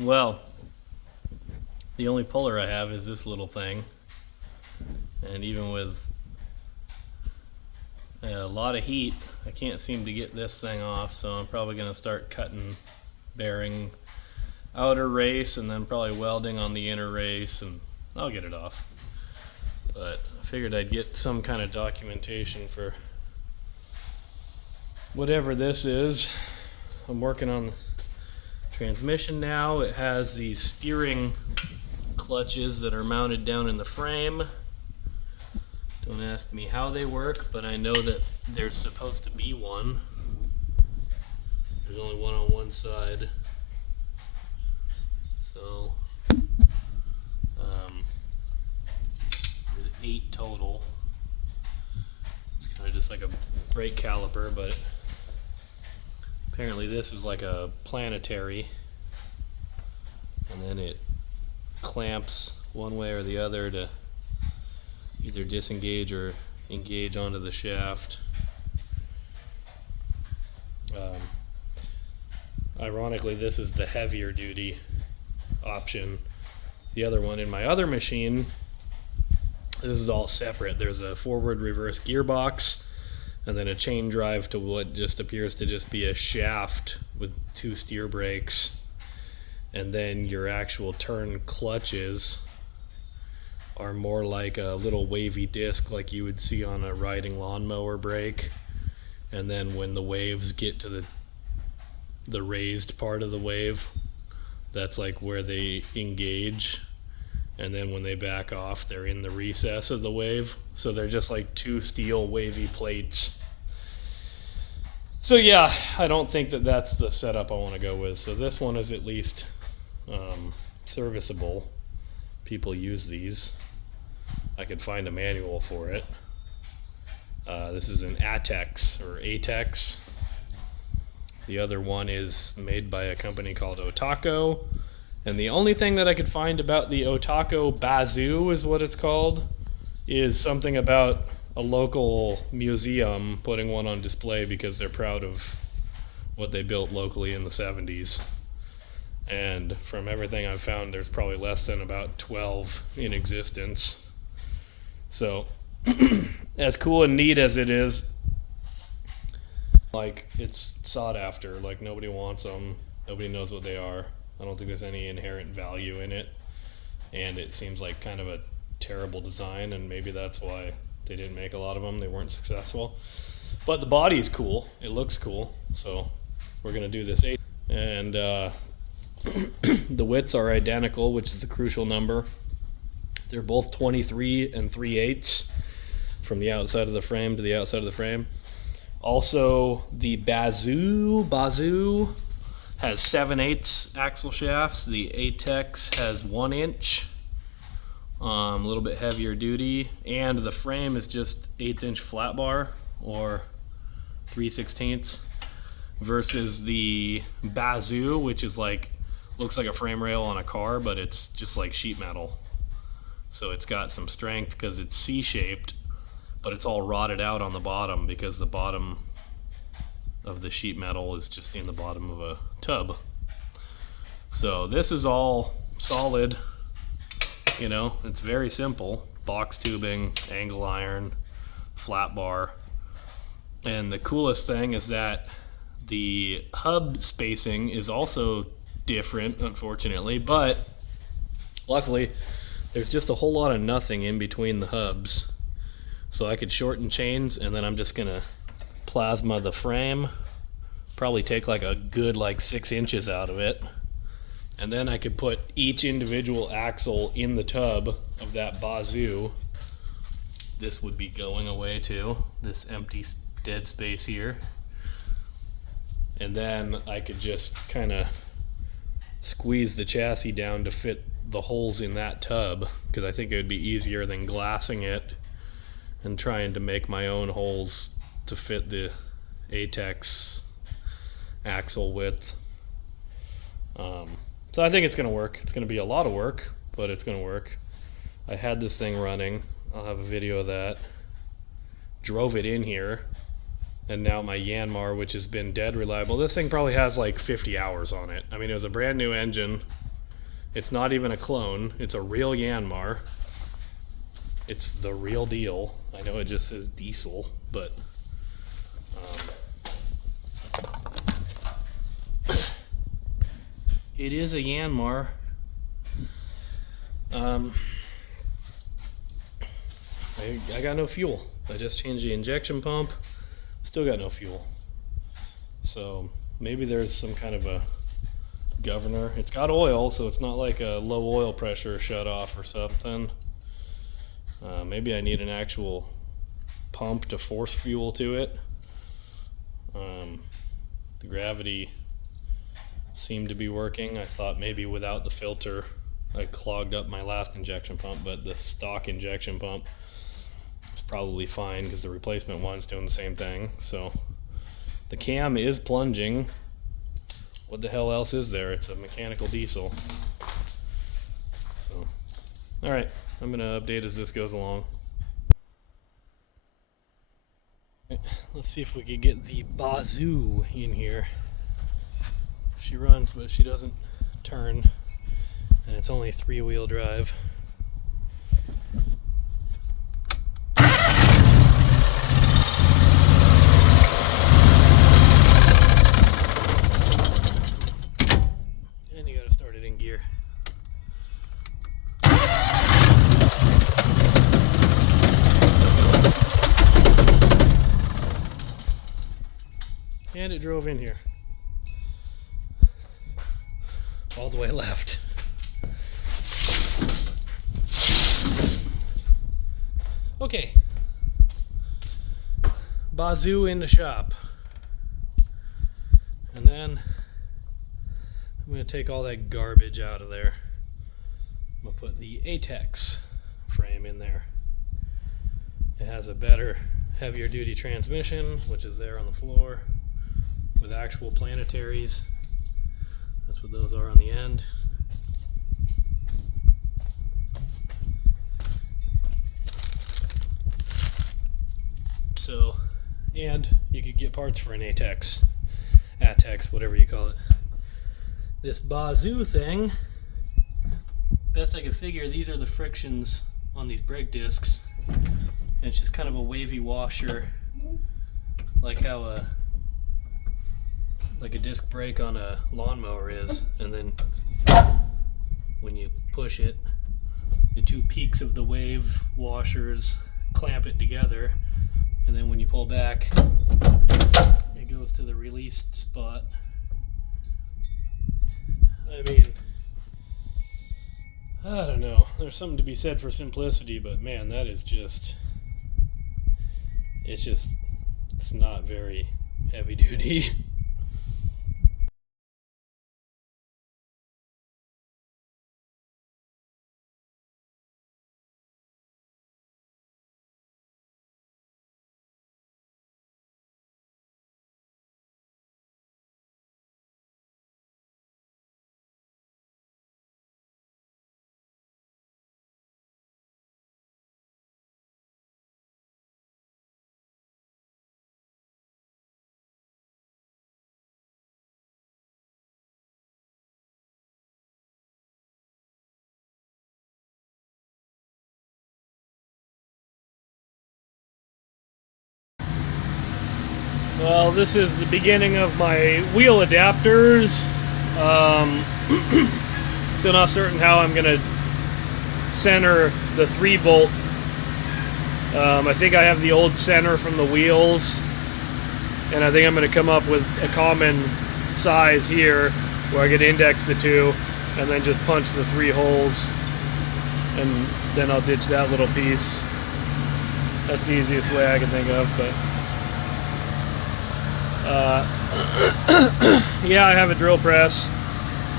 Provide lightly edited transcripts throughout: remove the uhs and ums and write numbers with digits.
Well, the only puller I have is this little thing, and even with a lot of heat I can't seem to get this thing off, so I'm probably going to start cutting bearing outer race and then probably welding on the inner race, and I'll get it off. But I figured I'd get some kind of documentation for whatever this is. I'm working on the transmission now. It has these steering clutches that are mounted down in the frame. Don't ask me how they work, but I know that there's supposed to be one. There's only one on one side. So there's 8 total. It's kind of just like a brake caliper, but apparently this is like a planetary, and then it clamps one way or the other to either disengage or engage onto the shaft. Ironically, this is the heavier duty option. The other one in my other machine, this is all separate. There's a forward reverse gearbox and then a chain drive to what just appears to just be a shaft with 2 steer brakes, and then your actual turn clutches are more like a little wavy disc like you would see on a riding lawnmower brake, and then when the waves get to the raised part of the wave, that's like where they engage, and then when they back off they're in the recess of the wave, so they're just like 2 steel wavy plates. So yeah, I don't think that that's the setup I want to go with. So this one is at least serviceable. People use these. I could find a manual for it. This is an ATEX or ATEX. The other one is made by a company called Otako, and the only thing that I could find about the Otako Bazoo is what it's called, is something about a local museum putting one on display because they're proud of what they built locally in the 70s. And from everything I've found, there's probably less than about 12 in existence. So as cool and neat as it is, like, it's sought after. Like, nobody wants them, nobody knows what they are. I don't think there's any inherent value in it, and it seems like kind of a terrible design, and maybe that's why they didn't make a lot of them. They weren't successful. But the body is cool, it looks cool, so we're gonna do this 8. And the widths are identical, which is a crucial number. They're both 23 and 3/8 from the outside of the frame to the outside of the frame. Also, the Bazoo has 7/8 axle shafts. The ATEX has 1 inch, a little bit heavier duty, and the frame is just 1/8 inch flat bar or 3/16, versus the Bazoo, which is like, looks like a frame rail on a car, but it's just like sheet metal. So it's got some strength because it's C-shaped, but it's all rotted out on the bottom because the bottom of the sheet metal is just in the bottom of a tub. So this is all solid, you know, it's very simple. Box tubing, angle iron, flat bar. And the coolest thing is that the hub spacing is also different, unfortunately, but luckily there's just a whole lot of nothing in between the hubs. So I could shorten chains, and then I'm just gonna plasma the frame, probably take like a good 6 inches out of it, and then I could put each individual axle in the tub of that Bazoo. This would be going away too, this empty dead space here. And then I could just kind of squeeze the chassis down to fit the holes in that tub, because I think it would be easier than glassing it and trying to make my own holes to fit the ATEX axle width. So I think it's going to work. It's going to be a lot of work, but it's going to work. I had this thing running. I'll have a video of that. Drove it in here, and now my Yanmar, which has been dead reliable, this thing probably has like 50 hours on it. I mean, it was a brand new engine. It's not even a clone. It's a real Yanmar. It's the real deal. I know it just says diesel, but it is a Yanmar. I got no fuel. I just changed the injection pump. Still got no fuel. So maybe there's some kind of a governor. It's got oil, so it's not like a low oil pressure shut off or something. Maybe I need an actual pump to force fuel to it. The gravity seemed to be working. I thought maybe without the filter I clogged up my last injection pump, but the stock injection pump is probably fine because the replacement one's doing the same thing. So the cam is plunging. What the hell else is there? It's a mechanical diesel. So, alright, I'm going to update as this goes along. Let's see if we can get the bazoo in here. She runs, but she doesn't turn, and it's only 3-wheel drive. And you gotta start it in gear. And it drove in here. All the way left. Okay. Bazoo in the shop. And then I'm going to take all that garbage out of there. I'm going to put the ATEX frame in there. It has a better, heavier duty transmission, which is there on the floor, with actual planetaries. That's what those are on the end. So, and you could get parts for an ATEX, whatever you call it. This bazoo thing, best I could figure, these are the frictions on these brake discs. And it's just kind of a wavy washer, like how a disc brake on a lawnmower is, and then when you push it, the two peaks of the wave washers clamp it together, and then when you pull back, it goes to the released spot. I mean, I don't know, there's something to be said for simplicity, but man, that is just, it's not very heavy duty. Well, this is the beginning of my wheel adapters. Still not certain how I'm going to center the 3-bolt. I think I have the old center from the wheels, and I think I'm going to come up with a common size here where I could index the two and then just punch the 3 holes, and then I'll ditch that little piece. That's the easiest way I can think of, but yeah, I have a drill press.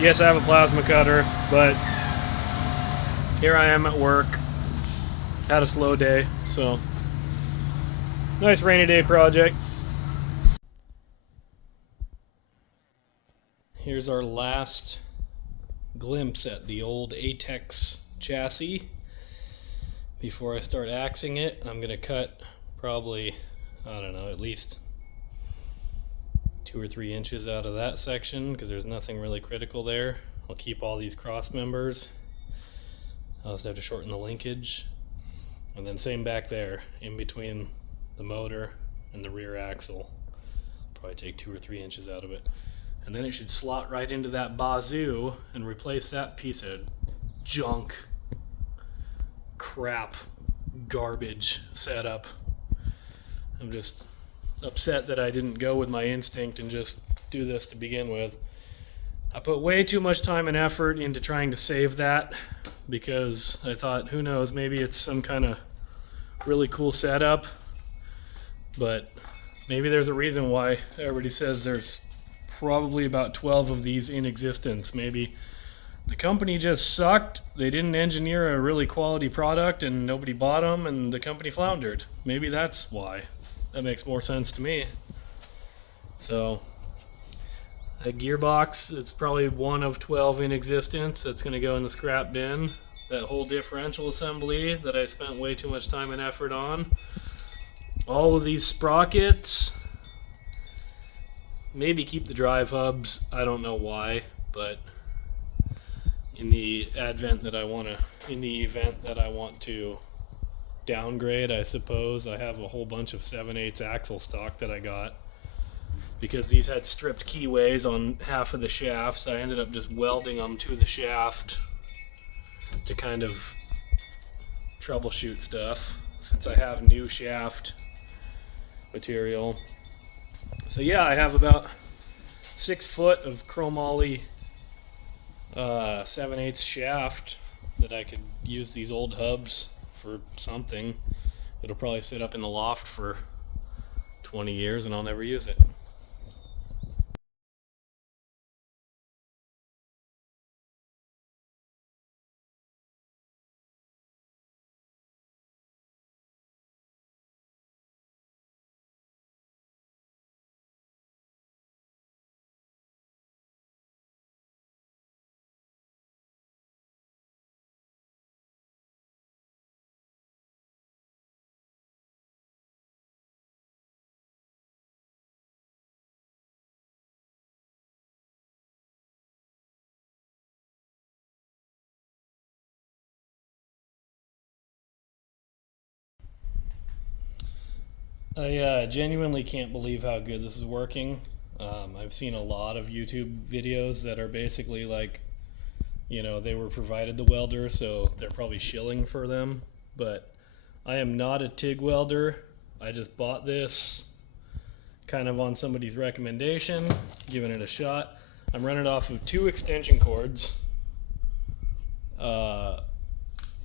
Yes, I have a plasma cutter, but here I am at work. Had a slow day, so nice rainy day project. Here's our last glimpse at the old ATEX chassis. Before I start axing it, I'm gonna cut probably, I don't know, at least 2 or 3 inches out of that section because there's nothing really critical there. I'll keep all these cross members. I'll just have to shorten the linkage. And then same back there, in between the motor and the rear axle. Probably take 2 or 3 inches out of it. And then it should slot right into that bazoo and replace that piece of junk, crap, garbage setup. I'm just upset that I didn't go with my instinct and just do this to begin with. I put way too much time and effort into trying to save that because I thought, who knows, maybe it's some kind of really cool setup, but maybe there's a reason why everybody says there's probably about 12 of these in existence. Maybe the company just sucked, they didn't engineer a really quality product and nobody bought them and the company floundered. Maybe that's why. That makes more sense to me. So a gearbox, it's probably one of 12 in existence that's going to go in the scrap bin. That whole differential assembly that I spent way too much time and effort on. All of these sprockets. Maybe keep the drive hubs. I don't know why, but in the event that I want to downgrade, I suppose, I have a whole bunch of 7/8 axle stock that I got. Because these had stripped keyways on half of the shafts, I ended up just welding them to the shaft to kind of troubleshoot stuff, since I have new shaft material. So yeah, I have about 6 foot of chromoly 7/8 shaft that I could use these old hubs for something. It'll probably sit up in the loft for 20 years and I'll never use it. I genuinely can't believe how good this is working. I've seen a lot of YouTube videos that are basically like, you know, they were provided the welder, so they're probably shilling for them. But I am not a TIG welder. I just bought this kind of on somebody's recommendation, giving it a shot. I'm running off of 2 extension cords, a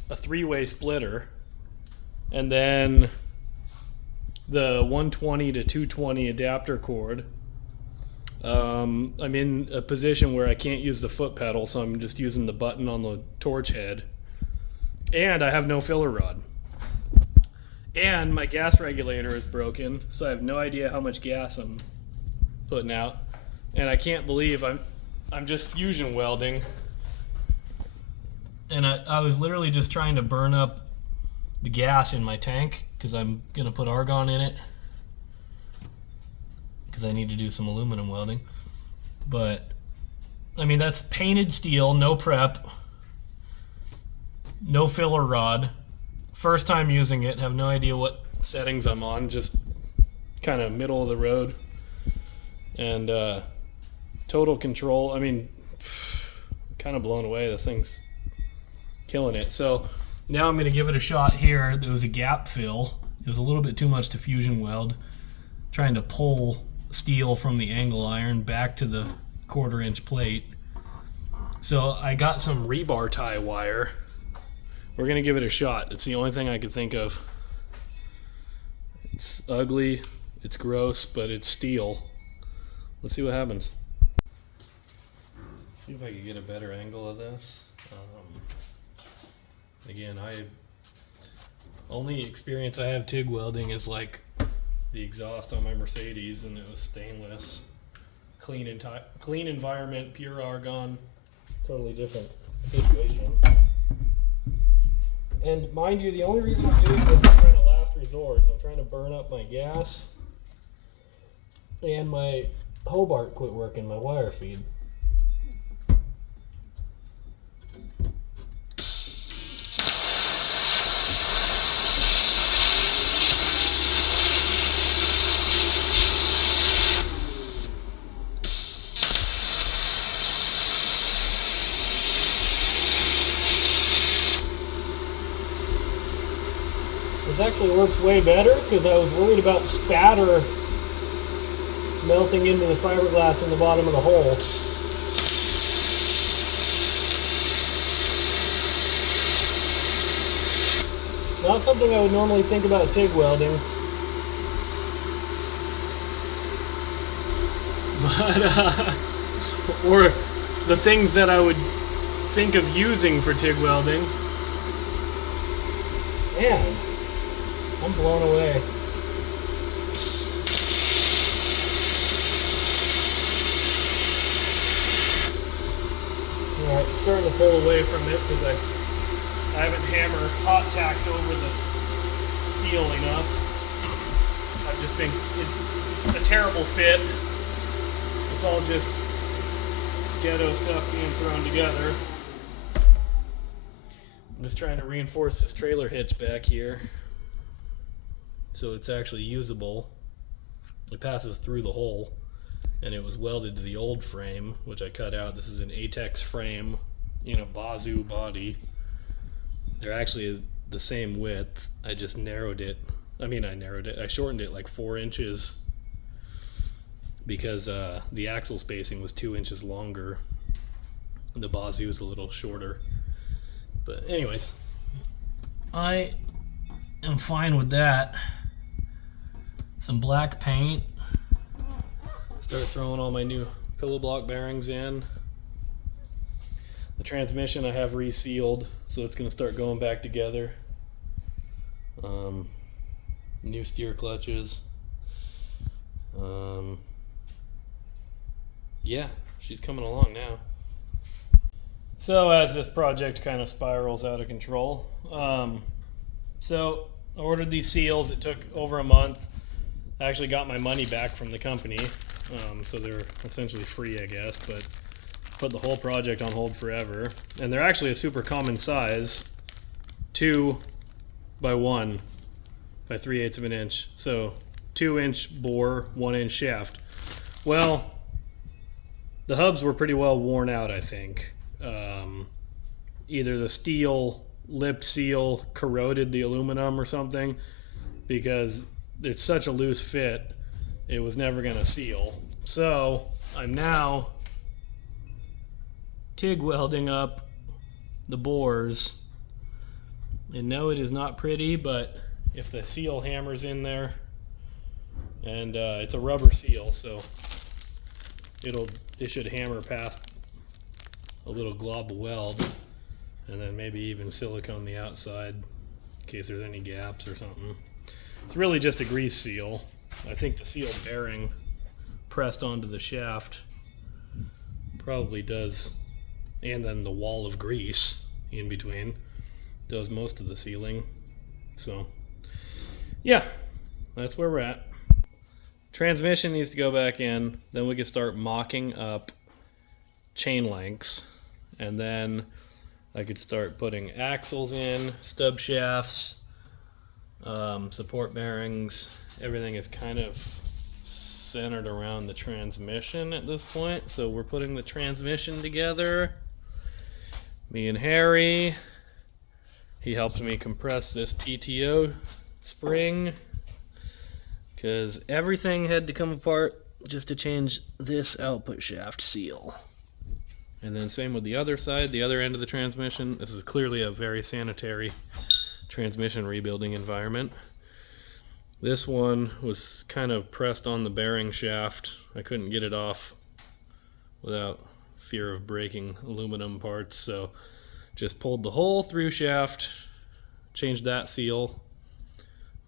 3-way splitter, and then the 120 to 220 adapter cord. I'm in a position where I can't use the foot pedal, so I'm just using the button on the torch head. And I have no filler rod. And my gas regulator is broken, so I have no idea how much gas I'm putting out. And I can't believe I'm just fusion welding. And I was literally just trying to burn up the gas in my tank because I'm gonna put argon in it because I need to do some aluminum welding. But I mean, that's painted steel, no prep, no filler rod, first time using it, have no idea what settings I'm on, just kind of middle of the road, and total control. I mean, kind of blown away. This thing's killing it. So now I'm going to give it a shot here. There was a gap fill. It was a little bit too much to fusion weld. Trying to pull steel from the angle iron back to the 1/4 inch plate. So I got some rebar tie wire. We're going to give it a shot. It's the only thing I could think of. It's ugly, it's gross, but it's steel. Let's see what happens. See if I can get a better angle of this. Again, only experience I have TIG welding is like the exhaust on my Mercedes, and it was stainless. Clean environment, pure argon, totally different situation. And mind you, the only reason I'm doing this is kind of last resort. I'm trying to burn up my gas, and my Hobart quit working, my wire feed. This actually works way better because I was worried about spatter melting into the fiberglass in the bottom of the hole. Not something I would normally think about TIG welding. But, or the things that I would think of using for TIG welding. Man, I'm blown away. Alright, starting to pull away from it because I haven't hammered hot tacked over the steel enough. I've just been, it's a terrible fit. It's all just ghetto stuff being thrown together. I'm just trying to reinforce this trailer hitch back here so it's actually usable. It passes through the hole, and it was welded to the old frame, which I cut out. This is an ATEX frame in a Bazoo body. They're actually the same width. I just narrowed it. I shortened it like 4 inches because the axle spacing was 2 inches longer. The Bazoo is a little shorter. But anyways, I am fine with that. Some black paint. Start throwing all my new pillow block bearings in. The transmission I have resealed, so it's going to start going back together. New steer clutches. Yeah, she's coming along now. So as this project kind of spirals out of control, so I ordered these seals. It took over a month. I actually got my money back from the company, so they're essentially free, I guess, but put the whole project on hold forever. And they're actually a super common size, 2 by 1 by 3/8 of an inch. So 2-inch bore, 1-inch shaft. Well, the hubs were pretty well worn out, I think. Either the steel lip seal corroded the aluminum or something, because it's such a loose fit, it was never going to seal. So I'm now TIG welding up the bores, and no, it is not pretty, but if the seal hammers in there, and it's a rubber seal, so it should hammer past a little glob of weld, and then maybe even silicone the outside in case there's any gaps or something. It's really just a grease seal. I think the seal bearing pressed onto the shaft probably does, and then the wall of grease in between does most of the sealing. So yeah, that's where we're at. Transmission needs to go back in, then we can start mocking up chain lengths, and then I could start putting axles in, stub shafts, support bearings. Everything is kind of centered around the transmission at this point, so we're putting the transmission together. Me and Harry, he helped me compress this PTO spring because everything had to come apart just to change this output shaft seal. And then same with the other side, the other end of the transmission. This is clearly a very sanitary transmission rebuilding environment. This one was kind of pressed on the bearing shaft. I couldn't get it off without fear of breaking aluminum parts, so just pulled the whole through shaft, changed that seal.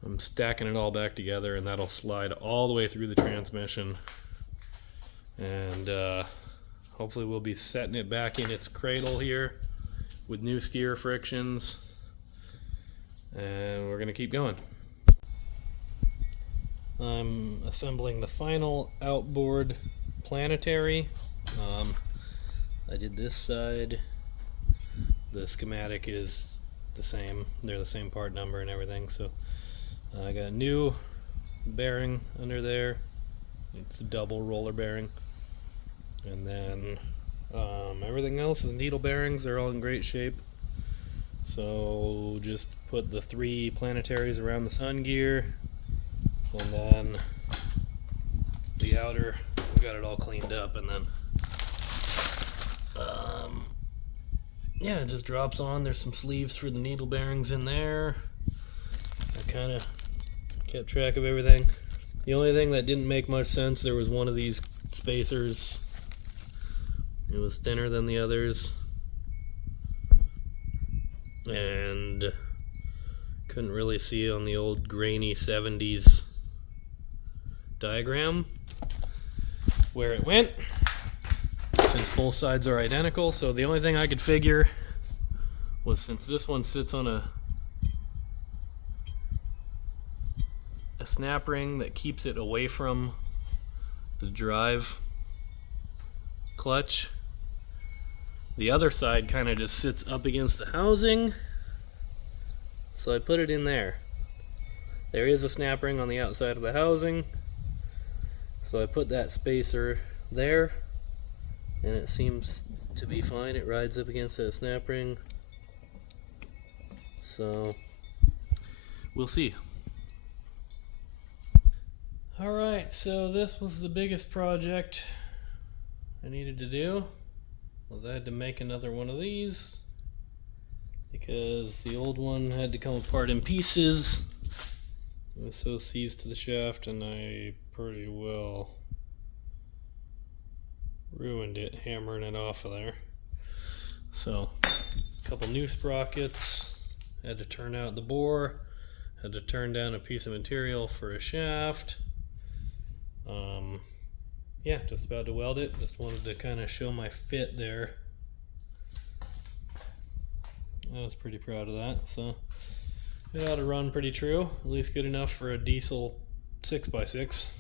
I'm stacking it all back together, and that'll slide all the way through the transmission. And hopefully we'll be setting it back in its cradle here with new steer frictions, and we're going to keep going. I'm assembling the final outboard planetary. I did this side. The schematic is the same. They're the same part number and everything. So I got a new bearing under there. It's a double roller bearing. And then everything else is needle bearings. They're all in great shape. So just put the 3 planetaries around the sun gear, and then the outer, we got it all cleaned up, and then yeah, it just drops on. There's some sleeves for the needle bearings in there. I kind of kept track of everything. The only thing that didn't make much sense, there was one of these spacers. It was thinner than the others, and couldn't really see on the old grainy 70s diagram where it went, since both sides are identical. So the only thing I could figure was, since this one sits on a snap ring that keeps it away from the drive clutch, the other side kind of just sits up against the housing, so I put it in there. There is a snap ring on the outside of the housing, so I put that spacer there, and it seems to be fine. It rides up against that snap ring, so we'll see. Alright, so this was the biggest project I needed to do, was I had to make another one of these, because the old one had to come apart in pieces. It was so seized to the shaft, and I pretty well ruined it hammering it off of there. So, a couple new sprockets, had to turn out the bore, had to turn down a piece of material for a shaft. Yeah, just about to weld it. Just wanted to kind of show my fit there. I was pretty proud of that. So it ought to run pretty true, at least good enough for a diesel 6x6.